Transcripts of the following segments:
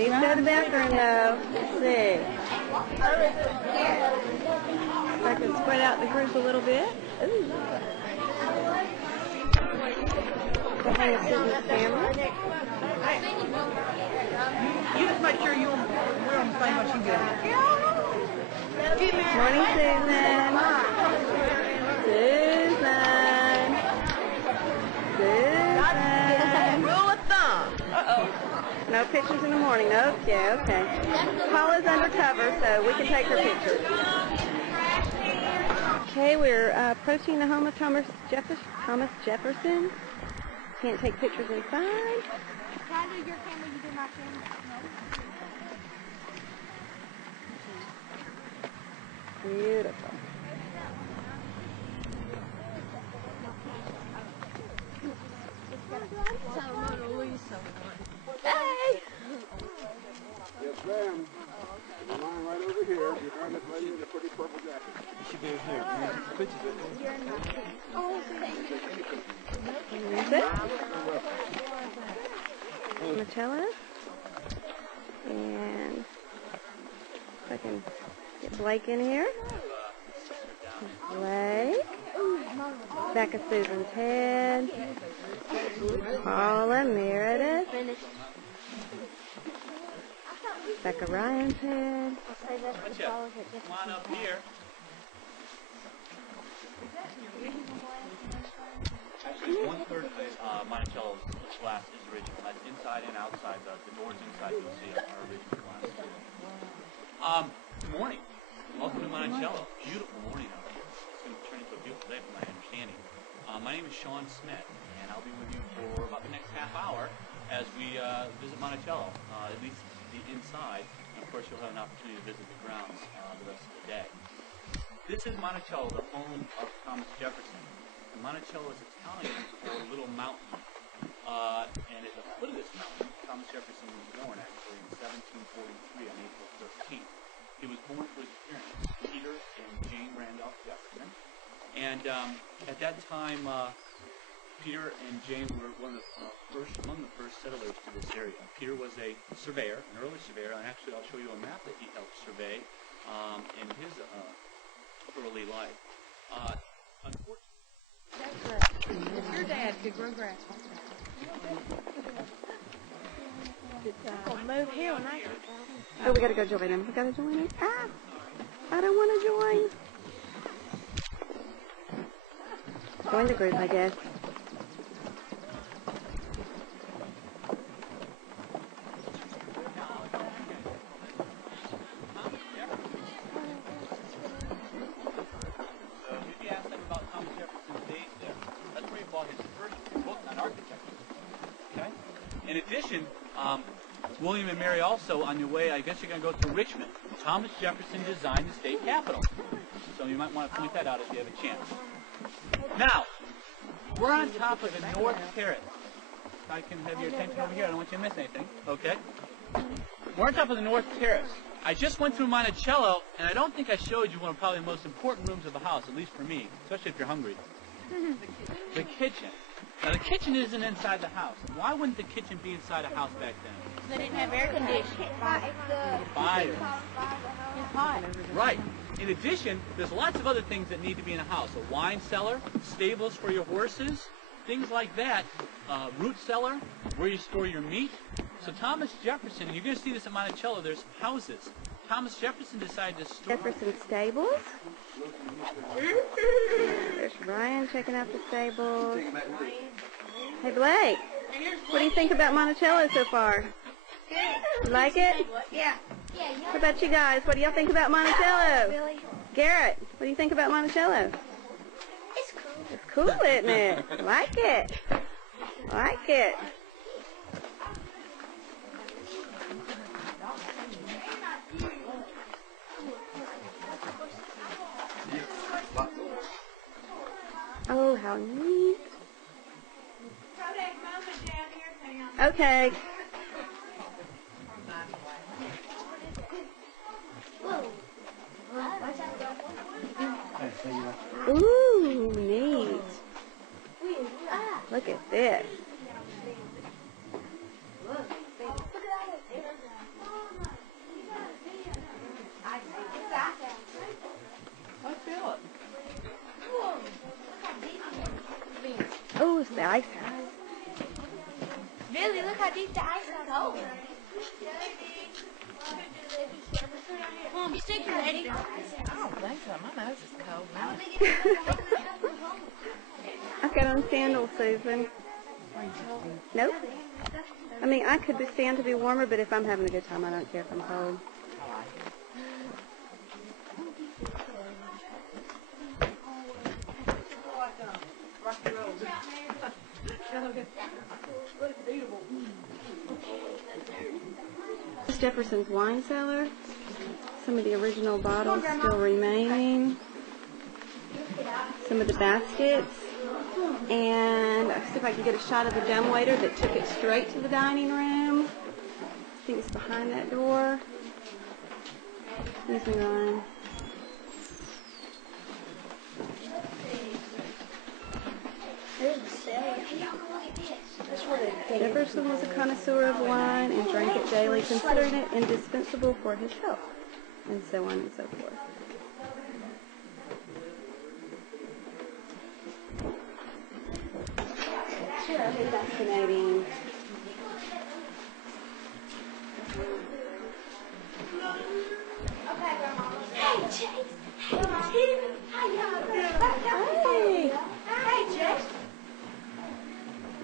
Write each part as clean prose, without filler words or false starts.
Needs to go to the bathroom though. Let's see. If I can spread out the group a little bit. Ooh. Hang it to the camera. You just make sure we're on the same what you got. Morning, Susan. Susan. Rule of thumb. Uh-oh. No pictures in the morning. Okay, okay. Paula's undercover, so we can take her pictures. Okay, we're approaching the home of Thomas Jefferson. Can't take pictures inside. Can I do your camera? You do my camera? Beautiful. Hey! Yes, ma'am. The line right over here. You're trying to play in a pretty purple jacket. You should be here. Pictures. Is it? Marcella. And if I can get Blake in here. Blake. Back of Susan's head. Paula, Meredith. Back of Ryan's head. Come on up here. Actually, 1/3 of the Monticello glass is original. That's inside and outside. The doors inside you'll see are original glass. Good morning. Welcome to Monticello. Beautiful morning out here. It's going to turn into a beautiful day from my understanding. My name is Sean Smith, and I'll be with you for about the next half hour as we visit Monticello, at least the inside. And of course, you'll have an opportunity to visit the grounds the rest of the day. This is Monticello, the home of Thomas Jefferson. And Monticello is Italian for Little Mountain. And at the foot of this mountain, Thomas Jefferson was born actually in 1743 on April 13th. He was born to his parents, Peter and Jane Randolph Jefferson. And at that time, Peter and Jane were among the first settlers to this area. Peter was a surveyor, an early surveyor, and actually I'll show you a map that he helped survey in his early life. Unfortunately, If your dad could grow grass, I'll move here when I get Oh, we gotta go join him. We gotta join him. Ah! I don't want to join. Join the group, I guess. In addition, William and Mary also, on your way, I guess you're going to go to Richmond. Thomas Jefferson designed the state capitol. So you might want to point that out if you have a chance. Now, we're on top of the North Terrace. If I can have your attention over here, I don't want you to miss anything. Okay? We're on top of the North Terrace. I just went through Monticello, and I don't think I showed you one of probably the most important rooms of the house, at least for me, especially if you're hungry. The kitchen. Now, the kitchen isn't inside the house. Why wouldn't the kitchen be inside a house back then? They didn't have air conditioning. Fire. It's hot. Right. In addition, there's lots of other things that need to be in a house. A wine cellar, stables for your horses, things like that. Root cellar, where you store your meat. So Thomas Jefferson, and you're going to see this at Monticello, there's houses. Thomas Jefferson decided to store... Jefferson Stables. There's Ryan checking out the stables. Hey, Blake. What do you think about Monticello so far? Good. You like it? Yeah. What about you guys? What do y'all think about Monticello? Really? Garrett, what do you think about Monticello? It's cool. It's cool, isn't it? I like it. I like it. Oh, how neat. Okay. Ooh, neat. Look at this. Keep the ice out cold. Mom, you think you're ready? I don't think so. My nose is cold now. I've got on sandals, Susan. Nope. I mean, I could stand to be warmer, but if I'm having a good time, I don't care if I'm cold. This is Jefferson's wine cellar. Some of the original bottles still remaining. Some of the baskets. And I'll see if I can get a shot of the dumbwaiter that took it straight to the dining room. I think it's behind that door. Excuse me, Ryan. Jefferson was a connoisseur of wine and drank it daily, considering it indispensable for his health, and so on and so forth. Fascinating. Okay, Grandma. Hey, Chase. Hey, Tim. Hi, y'all. Hey, Chase.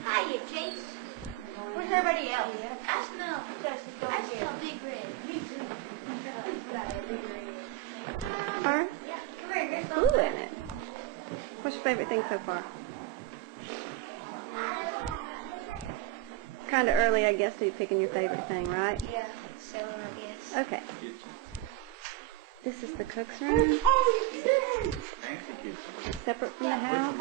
Hiya, Chase. Where's everybody else? I smell Big Red. Me too. Car? Come here, here's Ooh, in it. What's your favorite thing so far? Kind of early, I guess, to be picking your favorite thing, right? Yeah, so I guess. Okay. This is the cook's room. Separate from the house.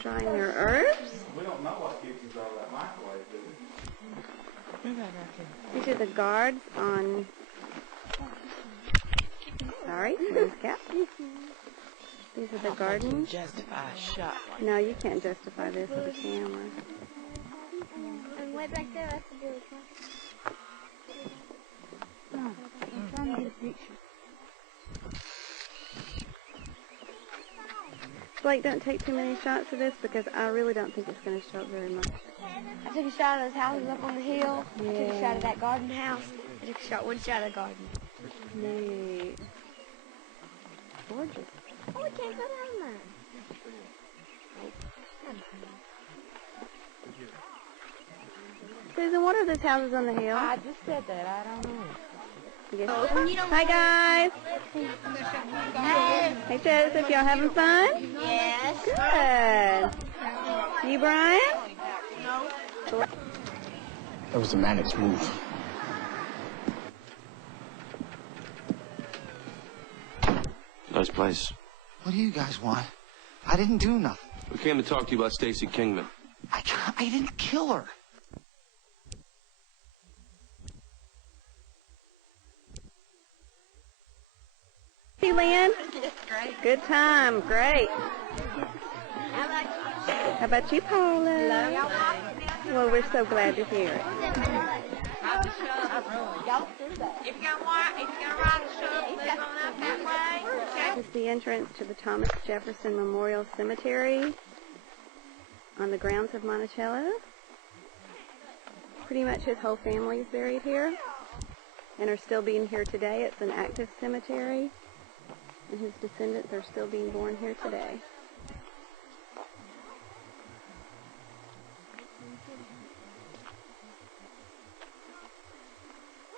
Drying your herbs. We don't know what kitchens are that microwave, do we? These are the guards on... Sorry, where's Cap? These are the gardens. Justify a shot. No, you can't justify this with a camera. And way back there, that's a really I'm trying to get a picture. Blake, don't take too many shots of this because I really don't think it's going to show up very much. I took a shot of those houses up on the hill. I took a Yeah. shot of that garden house. I took a shot, one shot of the garden. Neat. Gorgeous. Oh, we can't go down there. Susan, what are those houses on the hill? I just said that. I don't know. Yes. You don't Hi, guys. Hey. Hey, Joseph. Y'all having fun? Yes. Good. You, Brian? That was a Maddox move. Nice place. What do you guys want? I didn't do nothing. We came to talk to you about Stacy Kingman. I didn't kill her. Hey, Lynn. Good time. Great. How about you, Paula? Well, we're so glad to hear it. If you're gonna ride a shuttle, move on up that way. This is the entrance to the Thomas Jefferson Memorial Cemetery on the grounds of Monticello. Pretty much his whole family is buried here and are still being here today. It's an active cemetery, and his descendants are still being born here today.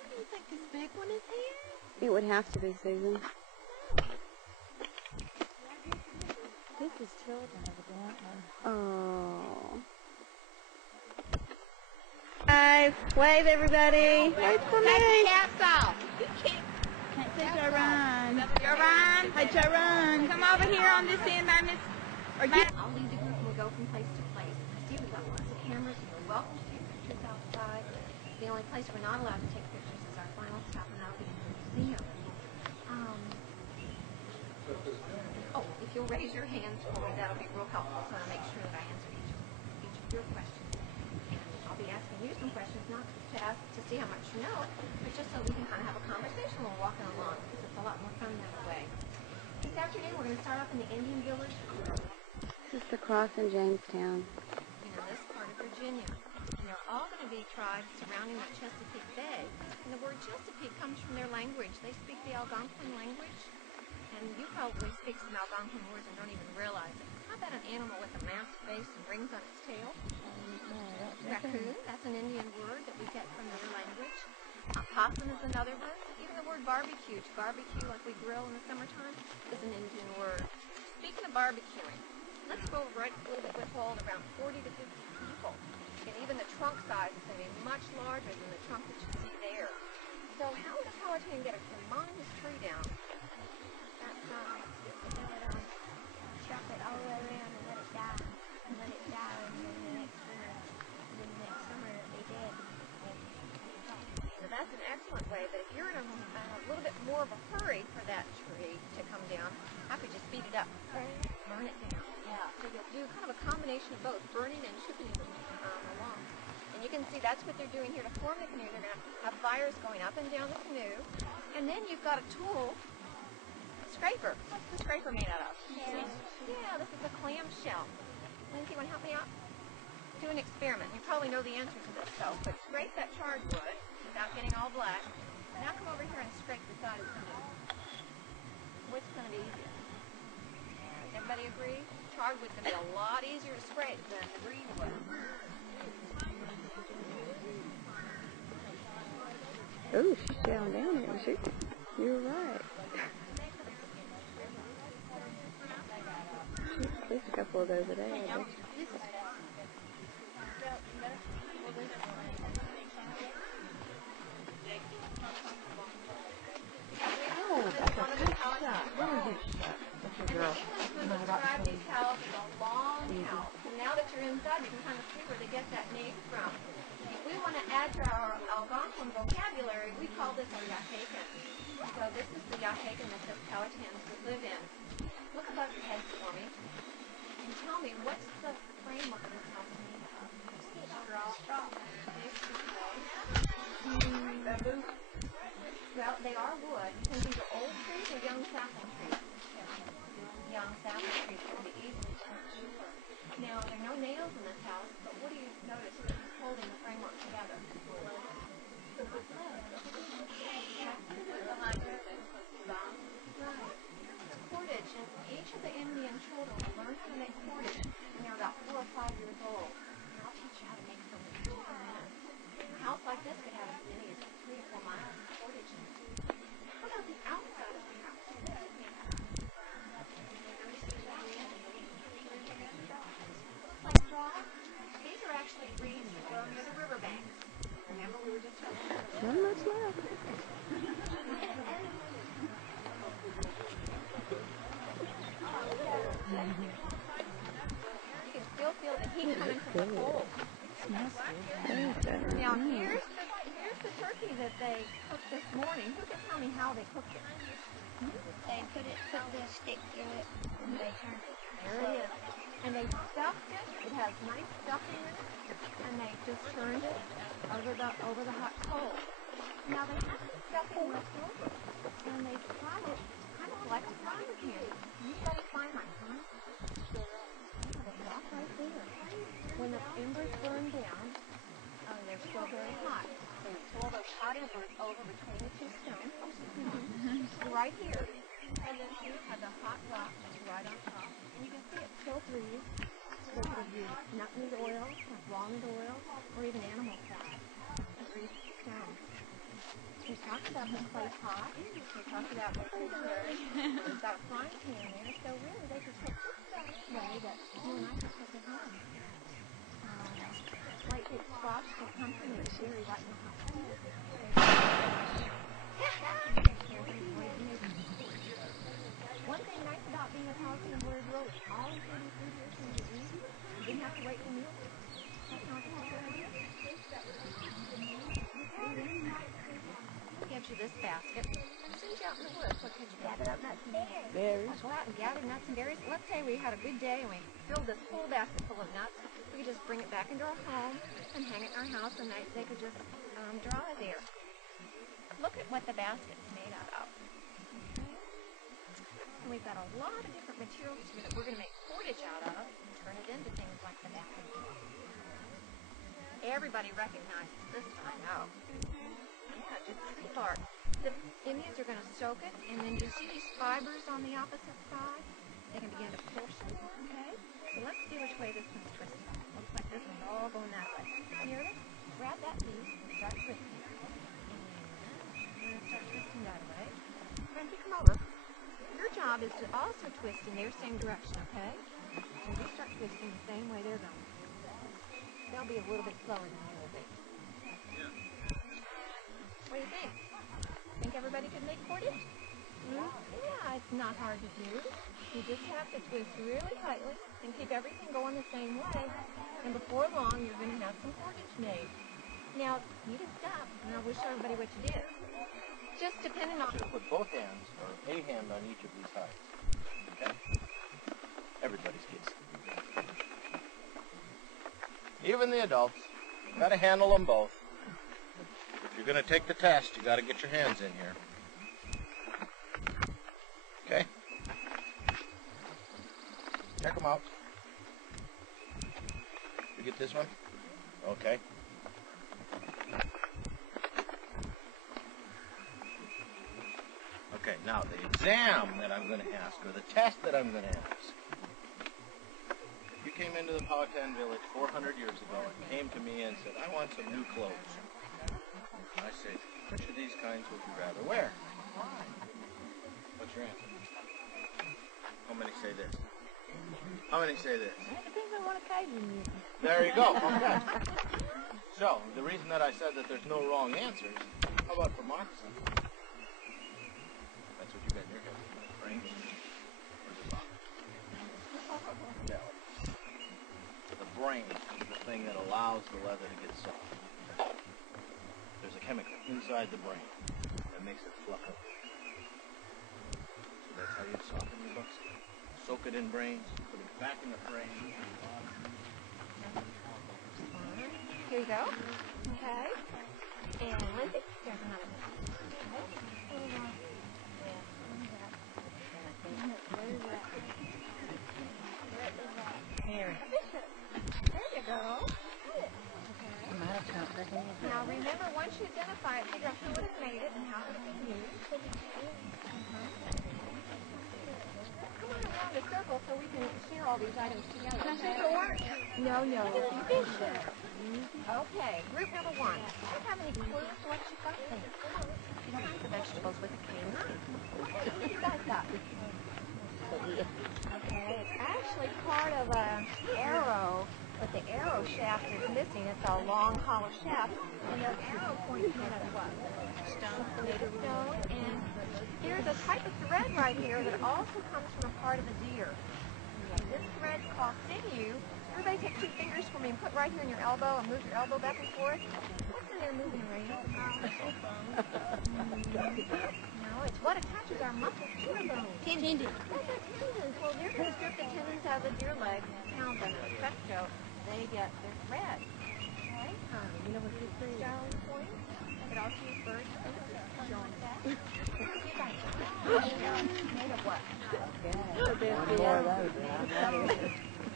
Do you think this big one is here? It would have to be, Susan. This is children, evidently. Oh. Guys, wave everybody. Wave for me. Caps off. You can't. Hey, Sharon. Sharon. Hi, Sharon. Come over here on this end by Miss. I'll lead the group and we'll go from place to place. See, we've got lots of cameras and you're welcome to take pictures outside. The only place we're not allowed to take pictures is our final stop, and that'll be in the museum. If you'll raise your hands for me, that'll be real helpful so I make sure that I answer each of your questions. And I'll be asking you some questions, not to ask to see how much you know, but just so we can kind of have a conversation while we're walking along, because it's a lot more fun that way. This afternoon we're going to start off in the Indian Village. This is the cross in Jamestown. In this part of Virginia. And they're all going to be tribes surrounding the Chesapeake Bay. And the word Chesapeake comes from their language. They speak the Algonquin language. And you probably speak some Algonquin words and don't even realize it. How about an animal with a masked face and rings on its tail? Raccoon, that's an Indian word that we get from their language. Possum is another one. Even the word barbecue, to barbecue like we grill in the summertime, is an Indian word. Speaking of barbecuing, let's go right a little bit. We hold around 40 to 50 people. And even the trunk size is going to be much larger than the trunk that you see there. So how does Powhatan get a humongous tree down? That size. Chop it all the way around and let it die. And let it die, and then the next summer it'll be dead. So that's an excellent way, but if you're in a little bit more of a hurry for that tree to come down, how could you speed it up? Burn it down. Yeah. So you'll do kind of a combination of both, burning and chipping it along. And you can see that's what they're doing here to form the canoe. They're going to have fires going up and down the canoe. And then you've got a tool, a scraper. What's the scraper made out of? Yeah, this is a clam shell. Lindsay, want to help me out? Do an experiment. You probably know the answer to this, though. But scrape that charred wood without getting all black. Now come over here and scrape the side of the canoe. Which is going to be easier? Does everybody agree? Charred wood's going to be a lot easier to scrape than the green wood. Oh, she's down there, isn't she? You're right. At least a couple of those a day, I bet. Describe these cows as a long cow. And now that you're inside, you can kind of see where they get that name from. If we want to add to our Algonquin vocabulary, we call this a Yahakan. So this is the Yahakan that the Powhatans would live in. Look above your heads for me. And tell me, what's the framework of this house made of? Straw. Bamboo. Well, they are wood. You can either old trees or young sapling trees. Young sapling trees can be easily turned. Now, there are no nails in this house, but what do you notice is holding the framework together? It's cordage, and each of the Indian children will learn how to make cordage when they're about 4 or 5 years old. And I'll teach you how to make some in 2 minutes. A house like this could have as many as 3 or 4 miles of cordage in it. What about the outside of the house? Like straw? These are actually reeds that grow near the riverbanks. Remember, we were just talking about the Not much left. You can still feel the heat coming from the coal. Now, here's the turkey that they cooked this morning. Who can tell me how they cooked it? They put the stick through it, and they turned it. There it is. And they stuffed it. It has nice stuffing in it. And they just turned it over the hot coal. Now they have the stuffing left over. And they fry it kind of like a frying pan. You've got to find my son. The top right there. When the embers burn down, they're still very hot. So you pull those hot embers over between the 2 stones. Right here. And then you have the hot rock just right on top. And you can see it still breathes. So it could use nutmeg oil, or walnut oil, or even animal fat to grease the stones. We talked about this place hot. We talked about making good. We've got a frying pan there. So really they could cook this stuff this way that you and I could cook at home. Like the squash that comes from the cherry right in the hot coal. One thing nice about being a Powhatan and Warrior Girl is all of the food here can be easy. You didn't have to wait for meals. That sounds like a good idea. Let me get you this basket. As soon as you're out in the woods, what could you gather up nuts and berries? Go out and gather nuts and berries. Let's say we had a good day and we filled this whole basket full of nuts. We could just bring it back into our home and hang it in our house, and they could just dry there. Look at what the basket's made out of. Okay. and we've got a lot of different materials here that we're going to make cordage out of and turn it into things like the back of the book. Everybody recognizes this, I know. Yeah, just see, Clark. The Indians are going to soak it, and then do you see these fibers on the opposite side? They can begin to push it, okay? So let's see which way this one's twisted. Looks like this one's all going that way. Here it is. Grab that piece and start twisting. And start twisting that way. Frankie, come over. Your job is to also twist in their same direction, okay? So you start twisting the same way they're going. They'll be a little bit slower than you will be. What do you think? Think everybody could make cordage? Yeah, it's not hard to do. You just have to twist really tightly and keep everything going the same way. And before long, you're going to have some cordage made. Now, you can stop, and I will show everybody what you did. Just depending on... You should put both hands, or a hand on each of these hides. Okay? Everybody's kids. Even the adults. You got to handle them both. If you're going to take the test, you got to get your hands in here. Okay? Check them out. You get this one? Okay. Okay, now the exam that I'm going to ask, or the test that I'm going to ask. You came into the Powhatan village 400 years ago and came to me and said, I want some new clothes. I said, which of these kinds would you rather wear? What's your answer? How many say this? How many say this? It depends on what occasion you use. There you go. Okay. So, the reason that I said that there's no wrong answers, how about for moccasin? That's what you got in your head, right? Where's the bottom? Belly. The brain is the thing that allows the leather to get soft. There's a chemical inside the brain that makes it fluff up. So that's how you soften your books. Soak it in brains, put it back in the frame. Here you go. Okay. And Lindsay, there's another one. Here. There you go. Now remember, once you identify it, figure out who would have made it and how it would be used. Come on around the circle so we can share all these items together. No. Okay, group number one. Do you have any clues to what you got? Kinds of vegetables with a can. What do you guys got? Okay, it's actually part of an arrow, but the arrow shaft is missing. It's a long, hollow shaft, and the arrow point is made out of what? Stone. Made of stone, and here's a type of thread right here that also comes from a part of a deer. This thread's called sinew. Everybody take 2 fingers for me and put right here in your elbow and move your elbow back and forth. What's in there moving around? No, it's what attaches our muscles to our bones. Tendons. That's our tendons. Well, you're going to strip the tendons out of the deer leg and pound them with presto. They get their thread. Okay? You know what this is? Stone point. I could also use birds. Showing that. Made of what?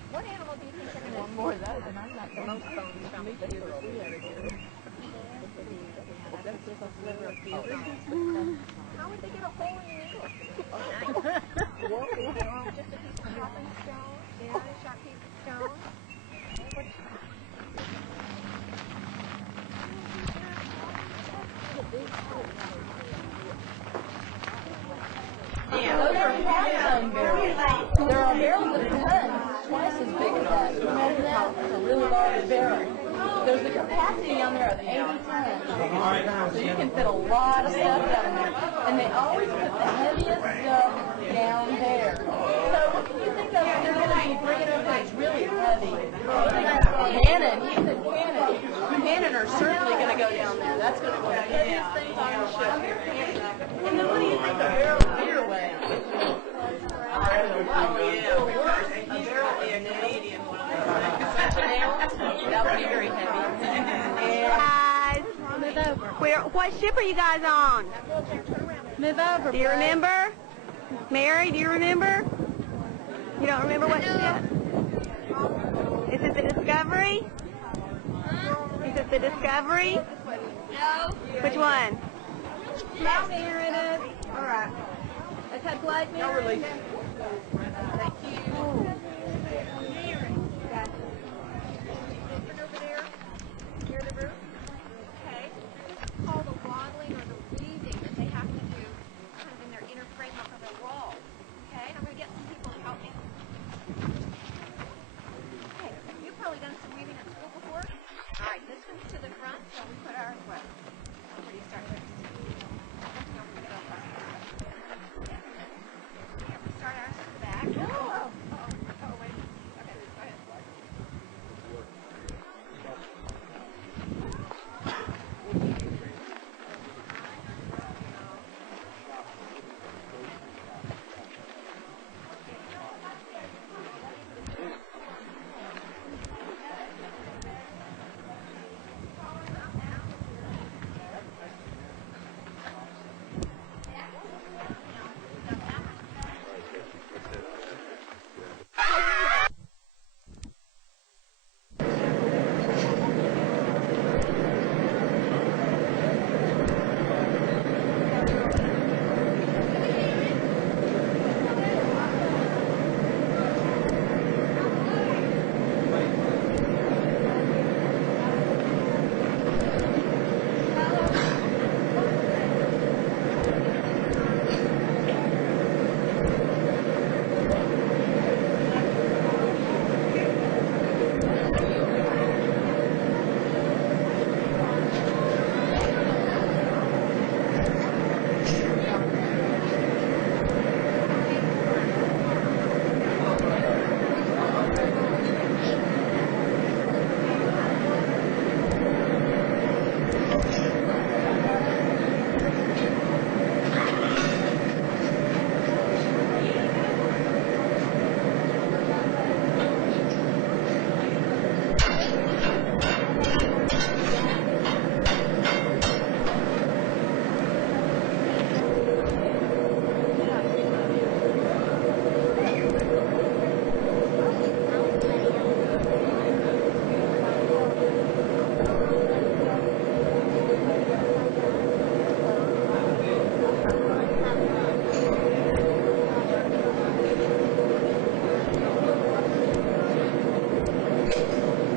What animal do you think they're going to more of those? And I like the most bones from the deer. That's just a sliver of beef. How would they get a hole in the needle? Just a piece of chopping stone. Yeah, a sharp piece of stone. There are barrels that are twice as big as that. Imagine that. It's a really large barrel. There's the capacity down there of 80 tons. So you can fit a lot of stuff down there. And they always put the heaviest stuff down there. So what can you think of if they're going to be bringing over that's really heavy? Cannon. He said cannon. Cannon are certainly going to go down there. That's going to be the heaviest things on the ship. And then what do you think the barrel of beer weighs? A barrel of a Canadian one. That would be very heavy. Guys, move over. What ship are you guys on? Move over. Do you remember? Mary, do you remember? You don't remember what ship? Is it the Discovery? Is it the Discovery? No. Which one? Here it is. All right. Let's head flight, Mary. No release. Thank you. Open over there, near the roof. Okay. It's called the waddling or the weaving that they have to do kind of in their inner framework of their wall. Okay, and I'm going to get some people to help me. Okay, you've probably done some weaving at school before. All right, this one's to the front, so we put ours where you start this. Don't put it up like that. Yeah, we start ours to the back. Oh, wait. Okay, go ahead.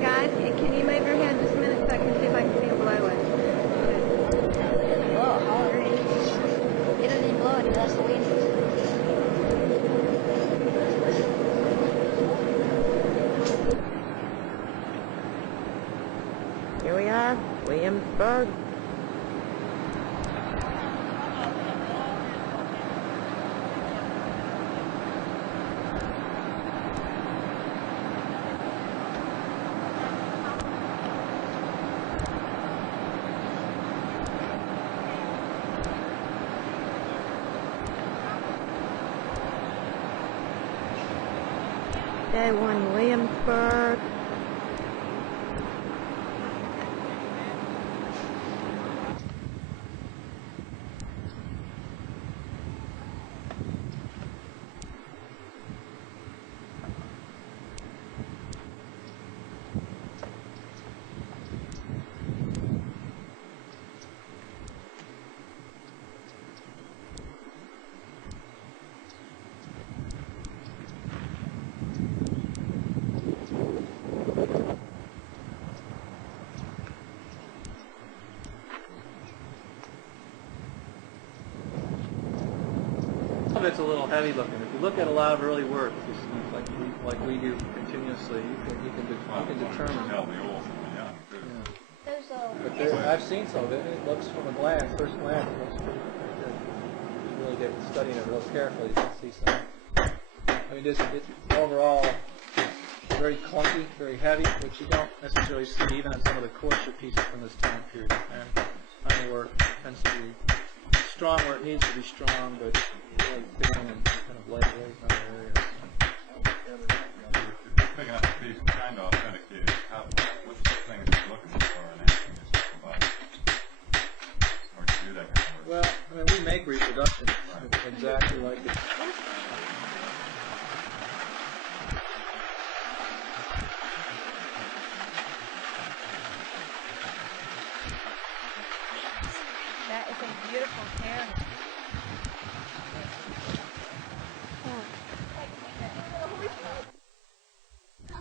Guys, can you move your head just a minute so I can see if I can see it below it? Oh, hard. It doesn't even blow it, that's the wind. Here we are, Williamsburg. Day 1, Williamsburg. Some of it's a little heavy looking. If you look at a lot of early work, like we do continuously, you can determine. But I've seen some of it. It looks from a glance, first glance, it looks pretty good. You really get studying it real carefully, you can see some. I mean, it's overall very clunky, very heavy, which you don't necessarily see even on some of the coarser pieces from this time period. And ironwork tends to be strong where it needs to be strong, but really thin and kind of lightweight in other areas. Picking up a piece kind of authenticated. What's the thing that you're looking for and asking yourself about? Or to do that kind of work? Well, I mean, we didn't make reproduction exactly like it. That is a beautiful hair.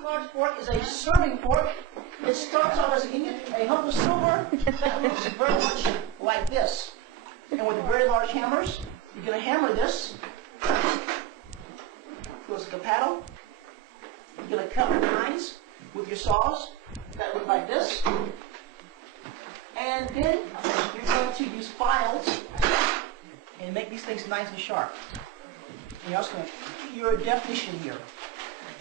Large fork is a serving fork. It starts off as a hunk of silver that looks very much like this. And with very large hammers, you're going to hammer this. Goes like a paddle. You're going to cut lines with your saws that look like this. And then you're going to use files and make these things nice and sharp. And you're also going to your definition here.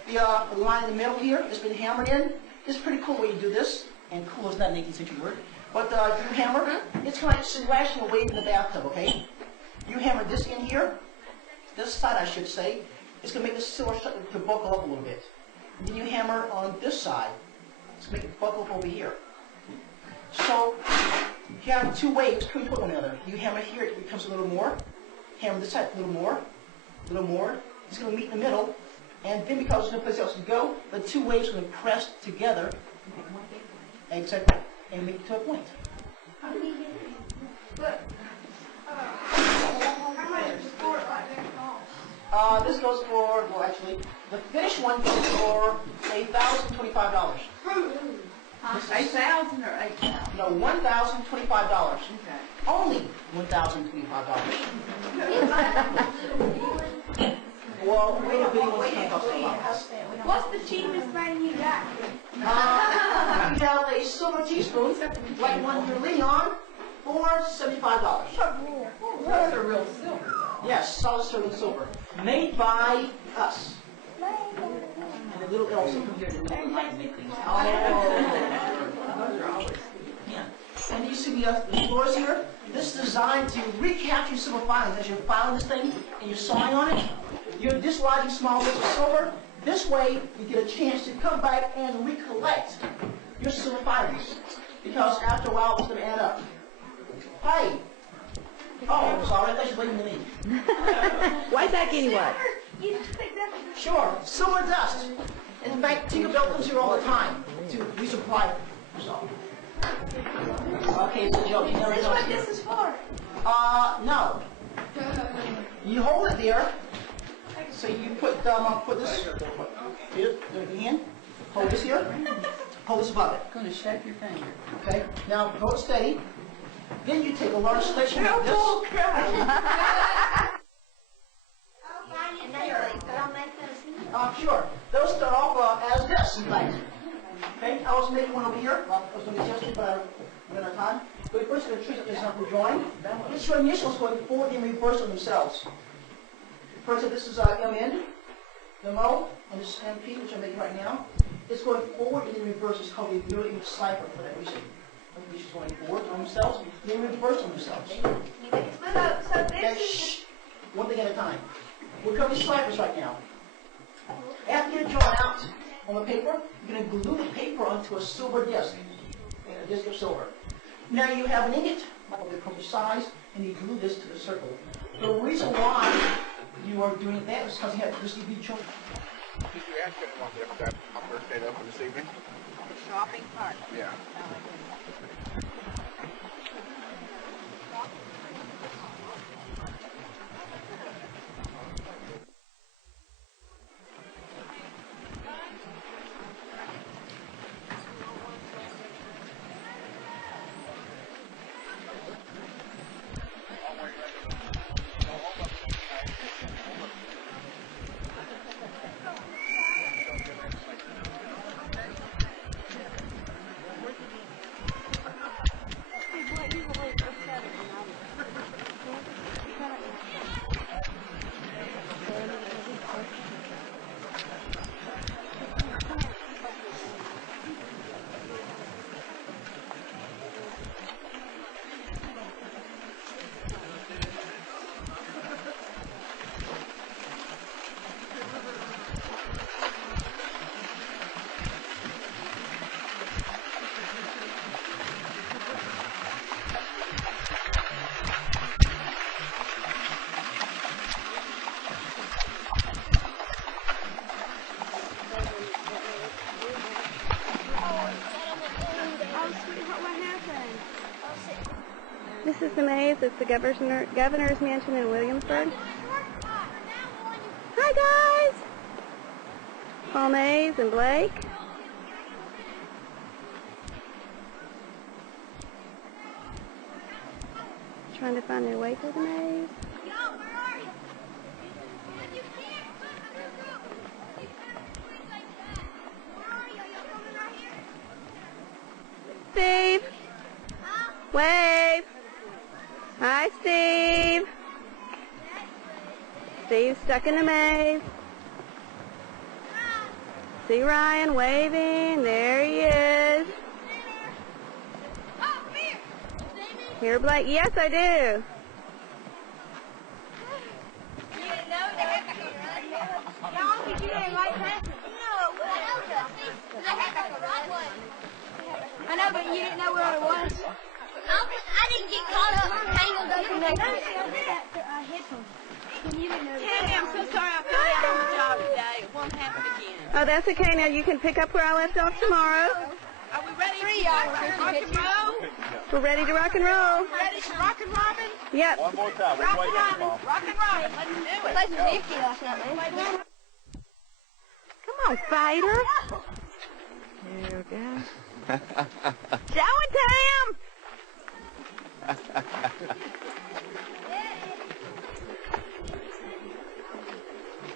The line in the middle here has been hammered in. It's pretty cool when you do this. And cool is not an 18th century word. But you hammer, it's kind of like splashing a wave in the bathtub, okay? You hammer this in here, this side I should say. It's going to make the silver start to buckle up a little bit. And then you hammer on this side. It's going to make it buckle up over here. So you have two waves coming toward one another. You hammer here, it becomes a little more. Hammer this side, a little more. A little more. It's going to meet in the middle. And then because there's no place else to go, the two waves are going to press together. Exactly. And make it to a point. This goes for, well actually, the finished one goes for $1,025. $8,000 or $8,000? No, $1,025. Okay. Only $1,025. Well, wait a minute, what's going to cost a lot? What's the cheapest thing you got? You have a silver teaspoon, like one you're leaning on, for $75. Those are real silver. Yes, solid sterling silver. Made by us. And a little else from here to make these. Those are always Yeah. And you see the floors here? This is designed to recapture silver filings. As you're filing this thing and you're sawing on it, you're dislodging small bits of silver. This way, you get a chance to come back and recollect your silver filings. Because after a while, it's going to add up. Hey! Oh, I'm sorry. I thought you were blaming me. Way back anyway. Sure. Silver dust. In fact, Tinkerbell comes here all the time to resupply herself. Okay, it's a joke. You never Is this know. what this is for? No. You hold it there. So you put this here, in your hand. Hold this here. Hold this above it. going to shake your finger. Okay. Now hold it steady. Then you take a large sledgehammer like this. Sure. Those start off as this, in fact. Okay. I was making one over here. Well, I was going to test it, but I ran out of time. But first, we're going to trace up this up and join. Get your initials going forward and reverse on themselves. First, this is MN, MO, and this is MP, which I'm making right now. It's going forward and then reverse. It's called a mirror image cipher for that reason. These are going forward on themselves, then reverse on themselves. So Okay, this is shh. One thing at a time. We're covering ciphers right now. After you draw out on the paper, you're going to glue the paper onto a silver disc, a disc of silver. Now you have an ingot, like the appropriate size, and you glue this to the circle. The reason why you are doing that is because you have this UV choke. Did you ask anyone if that upper stayed open this evening? Shopping cart. Yeah. is the maze. It's the governor's mansion in Williamsburg. Hi, guys. Paul Mays and Blake. Trying to find their way to the maze. Steve. Wave. Hi, Steve. Steve's stuck in the maze. See Ryan waving. There he is. Here, Blake. Yes, I do. You didn't know that? No, because you didn't like that. No, I know, but you didn't know where it was. I didn't get caught up tangled up in that headphones. Tammy, I'm so sorry I fell out on the job today. It won't happen again. Oh, that's okay. Now you can pick up where I left off tomorrow. Are we ready to rock and roll? We're ready to rock and roll. Ready to rock and robin? Yep. One more time. Rock and robin. Rock and robin. Let's do it. Played some 50 last night, man. Come on, fighter. There we go. Show it to him.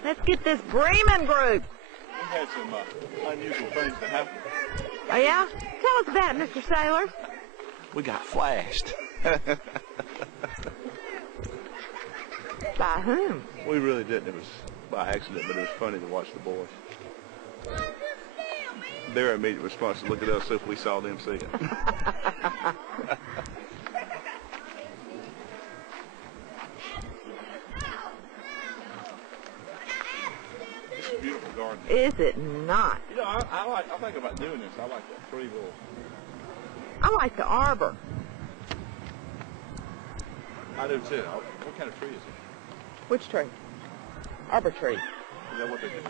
Let's get this Bremen group. We had some unusual things to happen. Oh, yeah? Tell us about it, Mr. Sailor. We got flashed. By whom? We really didn't. It was by accident, but it was funny to watch the boys. Their immediate response to look at us if we saw them see it. It's a beautiful garden. Is it not? You know, I think about doing this. I like that tree little. I like the arbor. I do too. What kind of tree is it? Which tree? Arbor tree. Is that what they do?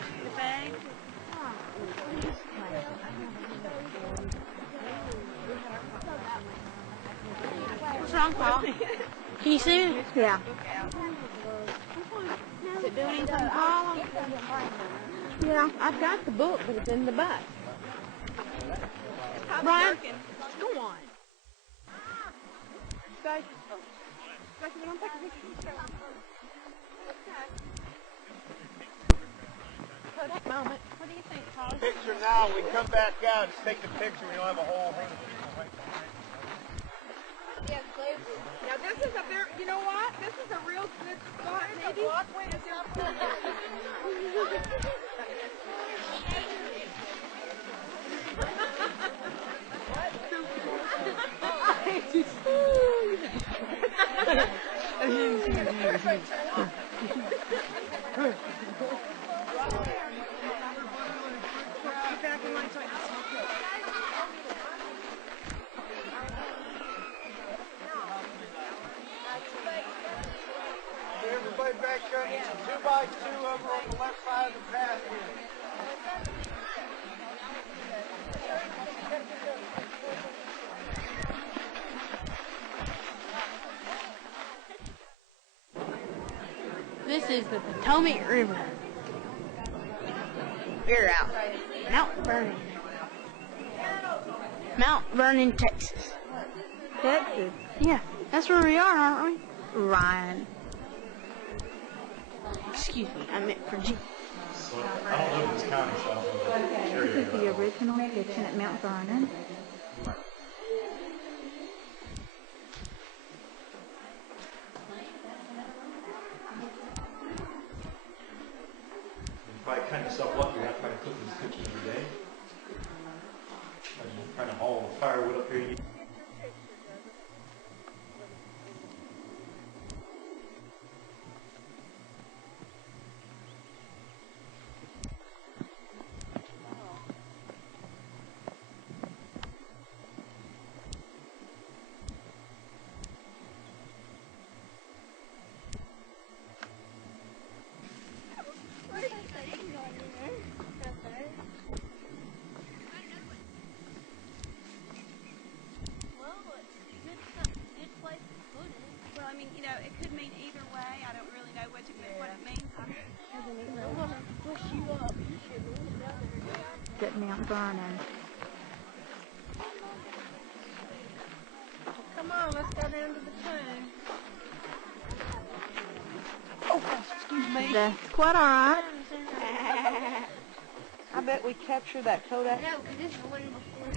What's wrong, Paul? Can you see it? Yeah. Is it doing anything, Paul? Yeah, I've got the book, but it's in the butt. Brian? Go on. For that moment, what do you think, Paul? Picture now. We come back out. Just take the picture. We don't have a whole thing of people right Yes, please. Now this is a very, you know what? This is a real good spot, maybe. Everybody back up. 2x2 over on the left side of the basket. This is the Potomac River. We're out. Mount Vernon. Mount Vernon, Texas. Texas. Yeah, that's where we are, aren't we? Ryan. Excuse me, I meant Virginia. I don't live in this county, so I don't know what area This is the original kitchen at Mount Vernon. You probably kind of yourself lucky. You're not trying to cook in this kitchen every day. Imagine trying to haul firewood up here. at Mount Vernon. Come on, let's go down to the tomb. Oh, excuse me. That's quite all right. I bet we captured that Kodak. No, because this is the one before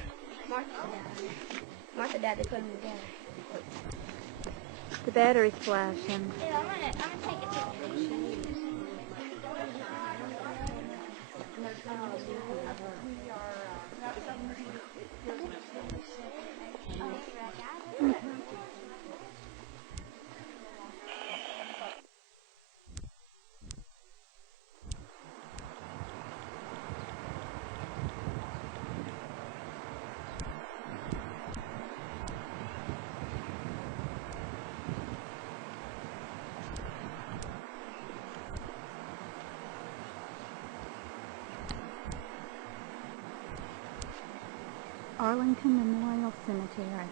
Martha died. Martha died, they put them together. The battery's flashing. Yeah, I'm gonna take a picture. Arlington Memorial Cemetery.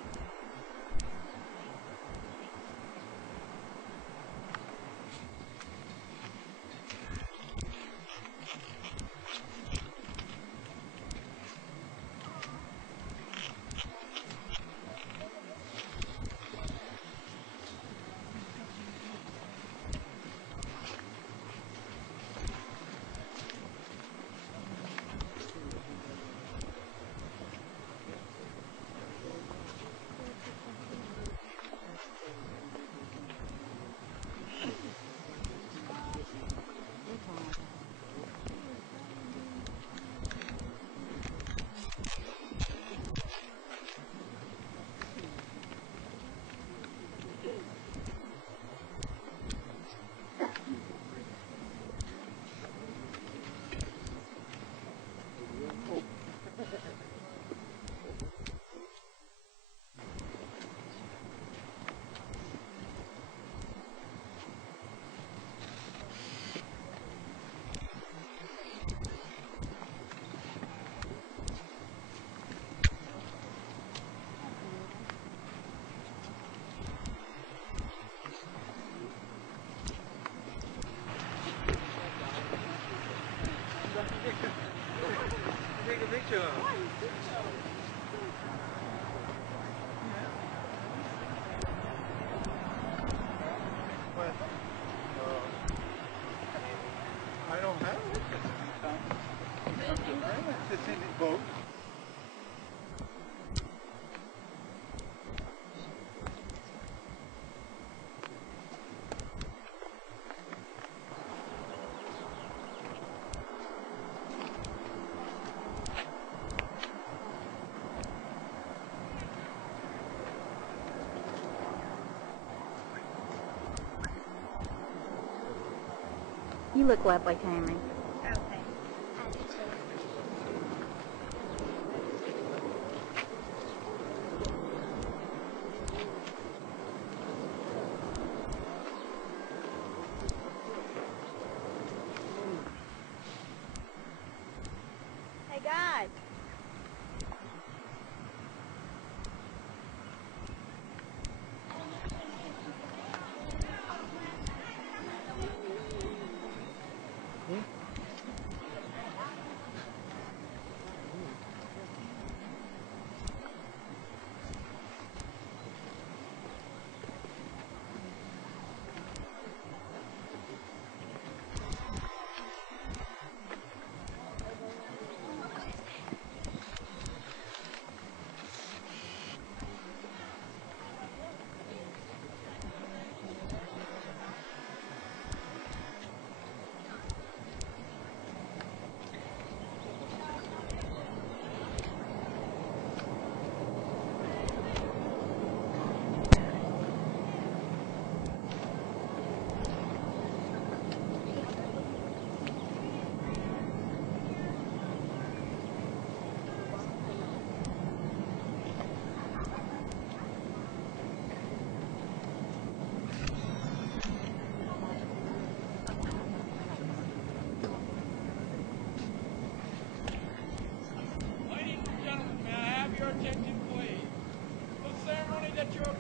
Take a picture of him. Well, I don't have it. It's in the boat. You look lovely, Tammy. Okay. I do too. Hey guys. Ladies and gentlemen, may I have your attention, please? The ceremony that you're